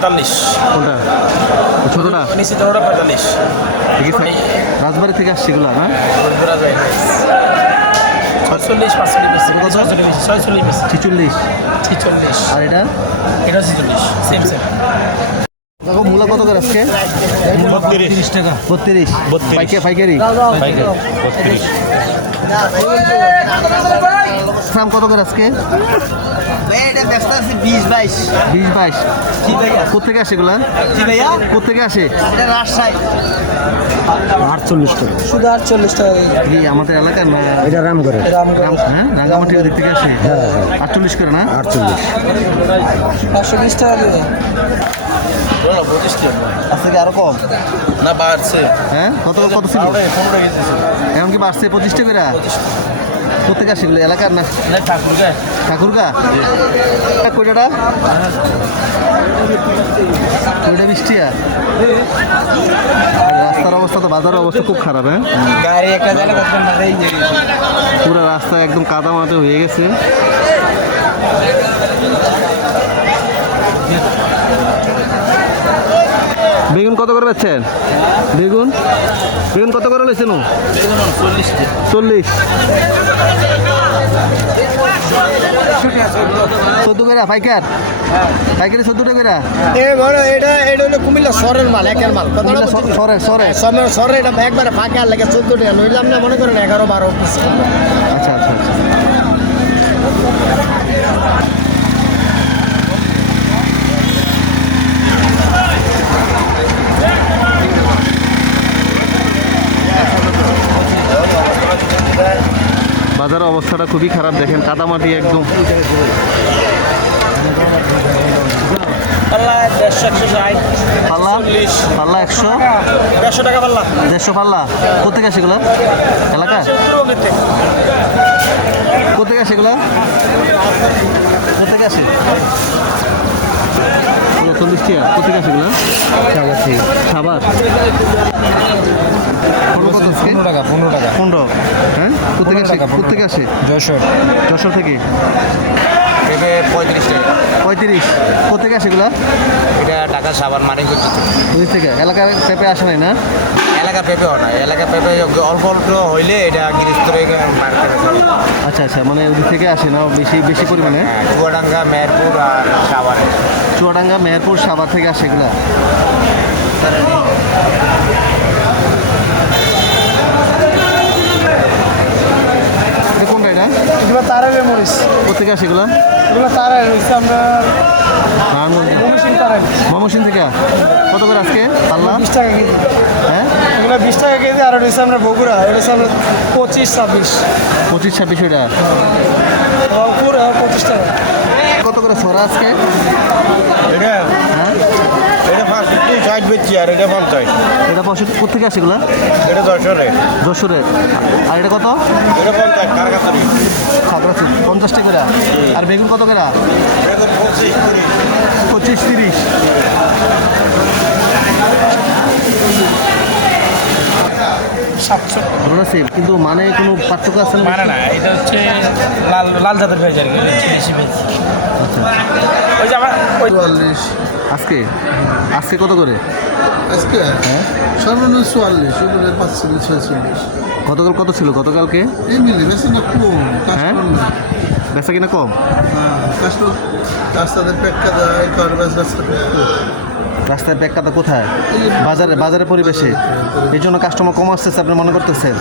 পঁয়তাল্লিশ। ছোটোটা? নিচে তোরটা পঁয়তাল্লিশ। রাজবাড়ি থেকে আসছে এগুলো না? ছয়চল্লিশ পাঁচচল্লিশ কত? ছয়চল্লিশ ছয়চল্লিশ ছিচল্লিশ। ছিচল্লিশ। আর এটা? এটা ছিচল্লিশ সেম সেম দেখো মূলা কত করে আজকে? বত্রিশ। টাকা। বত্রিশ। বত্রিশ। পাইকে পাইকারি? বত্রিশ। কত করে আজকে? বিশ বাইশ। বিশ বাইশ। কোথেকে আসে এগুলা? কোথেকে আসে? এটা রাজশাহী। আটচল্লিশ টাকা। শুধু আটচল্লিশ টাকা কি আমাদের এলাকার না এটা রামগড়ে হ্যাঁ? রাঙ্গামাটি ওদিক থেকে আসে? আটচল্লিশ করে না? আটচল্লিশ। পাঁচশো বিশ টাকা দেবে আজকে আরও কম? না বাড়ছে হ্যাঁ? কত কত ছিল? এখন কি বাড়ছে? পঁচিশ টাকা করে কোথেকে আসে এগুলো? এলাকার না? না ঠাকুর গায়ে ঠাকুরগা? কয়টাটা কয়টা? বৃষ্টিয়া আর? রাস্তার অবস্থা তো বাজারের অবস্থা খুব খারাপ হ্যাঁ? গাড়ি একটা পুরো রাস্তা একদম কাদা মাতে হয়ে গেছে। বেগুন কত করে পাচ্ছেন বেগুন? বেগুন কত করে লেছেন চল্লিশ। টাকা চল্লিশ চোদ্দ করে পাইকার? পাইকারি চোদ্দ টাকা এ বড় এটা এটা হলো কুমিল্লা সরের মাল একের মাল। কুমিল্লা স- সরে সরে সরে সরে এটা একবারে ফাঁকা লাগে চোদ্দ টাকা নইলে আপনি মনে করেন এগারো বারো বাজারের অবস্থাটা খুবই খারাপ দেখেন কাদামাটি একদম। পাল্লা পাল্লা? একশো? দেড়শো টাকা পাল্লা। দেড়শো পাল্লা? কোথেকে সেগুলো এলাকা কোথেকে আসে কোথেকে আসে? এগুলো চল্লিশ টাকা কোথেকে আসে এগুলো? সাবার পনেরো পনেরো টাকা পনেরো টাকা। পনেরো? হ্যাঁ? কোথেকে আসে? কোথেকে আসে? যশোর। যশোর থেকে? পেঁপে পঁয়ত্রিশ টাকা। পঁয়ত্রিশ। কোথেকে আসে এগুলো? এটা টাকা সাবান মারি করতে ওই থেকে। এলাকার পেঁপে আসে নাই না? এলাকা পেঁপে হয় না। এলাকা পেঁপে অল্প অল্প হইলে এটা গৃহস্থরে মার্কেটে আচ্ছা আচ্ছা। মানে ওই থেকে আসে না? বেশি বেশি পরিমাণে? হ্যাঁ চুয়াডাঙ্গা মেহেরপুর আর সাবারে চুয়াডাঙ্গা মেহেরপুর সাবার থেকে আসে এগুলা? এগুলো তারাইলের মরিচ কোথেকে আসে এগুলা? এগুলো তারাই রয়েছে আপনার নারায়ণগঞ্জ মমিসিং তারাই থেকে? কত করে আজকে? বিশ টাকা কেজি। হ্যাঁ? এগুলো বিশ টাকা কেজি আর রয়েছে আপনার বগুড়া এটা হচ্ছে পঁচিশ ছাব্বিশ। পঁচিশ ছাব্বিশ ওইটা রংপুর পঁচিশ টাকা। কত করে ছড়া আজকে? এটা হ্যাঁ ষাট বেচছি আর এটা পঞ্চাশ। এটা পঁয়ষট্টি কোথেকে আসে এগুলো? এটা যশোরে। যশোরে। আর এটা কত? এটা পঞ্চাশ কারকাতারি সাতশো পঞ্চাশ টাকা আর বেগুন কত করে? পঁচিশ তিরিশ। সাতশো। ওগুলো সেম কিন্তু মানে কোনো পার্থক্য আছে না? মানে না এটা হচ্ছে লাল লাল জাতের ভেজ আর কি এটা হচ্ছে ওই যে আমার চুয়াল্লিশ। আজকে? আজকে কত করে? আজকে? সর্বনিম্ন চুয়াল্লিশ উপরে পাঁচচল্লিশ ছয়চল্লিশ গতকাল কত ছিল? গতকালকে? এই মিলে বেশি না কম হ্যাঁ? বেচা কিনা কম? হ্যাঁ কাস্টমার কর। রাস্তা রাস্তায় ব্যাগ কাটা কোথায়? বাজারে বাজারে পরিবেশে। এই জন্য কাস্টমার কম আসতেছে আপনি মনে করতেছেন?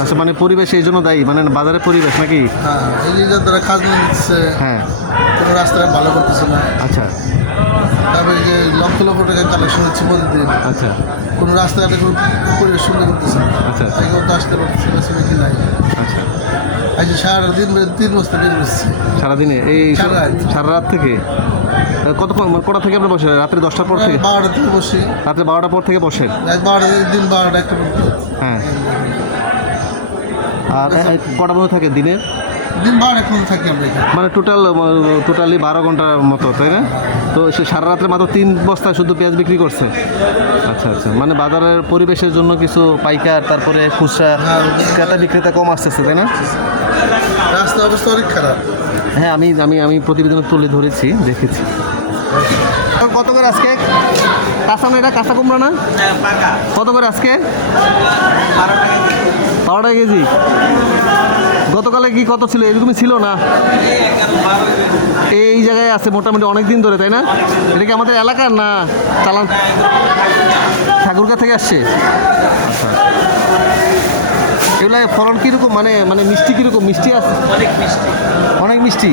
আচ্ছা মানে পরিবেশে এই জন্য দায়ী? মানে বাজারের পরিবেশ নাকি? হ্যাঁ এই যে যারা খাজনা দিচ্ছে হ্যাঁ। কোনো রাস্তাটা ভালো করতেছে না। আচ্ছা। তারপরে যে লক্ষ লক্ষ টাকা কালেকশন হচ্ছে প্রতিদিন। আচ্ছা। কোনো রাস্তাঘাটে কোনো পরিবেশ সুন্দর করতেছে না। আচ্ছা। তাই কেউ তো আসতে পারতেছে না সেটা নাই? আচ্ছা। আজ সারা দিন তিন বস্তা বেরিয়ে বসছে সারাদিনে? এই সারা সারা রাত থেকে? কতক্ষণ মানে কটা থেকে আপনি বসে রাত্রে দশটার পর থেকে? বারোটা থেকে বসি। রাত্রে বারোটার পর থেকে বসেন? বারোটা দিন বারোটা একটা হ্যাঁ। আর এ- কটা মতো থাকে দিনের? দিন এখন থাকি আমরা মানে টোটাল টোটালি বারো ঘণ্টার মতো তাই না? তো সে সারা রাত্রে মাত্র তিন বস্তা শুধু পেঁয়াজ বিক্রি করছে? আচ্ছা আচ্ছা। মানে বাজারের পরিবেশের জন্য কিছু পাইকার তারপরে খুচরা ক্রেতা বিক্রেতা কম আসতেছে তাই না? রাস্তার অবস্থা অনেক খারাপ। হ্যাঁ আমি আমি আমি প্রতিবেদন তুলে ধরেছি, দেখেছি। কত করে আজকে? কাঁচা না এটা? কাঁচা কুমড়া না? কত করে আজকে? বারো টাকা কেজি। গতকালে কি কত ছিল? এরকমই ছিল না? এই জায়গায় আছে মোটামুটি অনেক দিন ধরে, তাই না? এটা কি আমাদের এলাকার না চালান? ঠাকুরগা থেকে আসছে? আচ্ছা এগুলো ফলন কীরকম? মানে মানে মিষ্টি কীরকম? মিষ্টি আছে? অনেক মিষ্টি। অনেক মিষ্টি?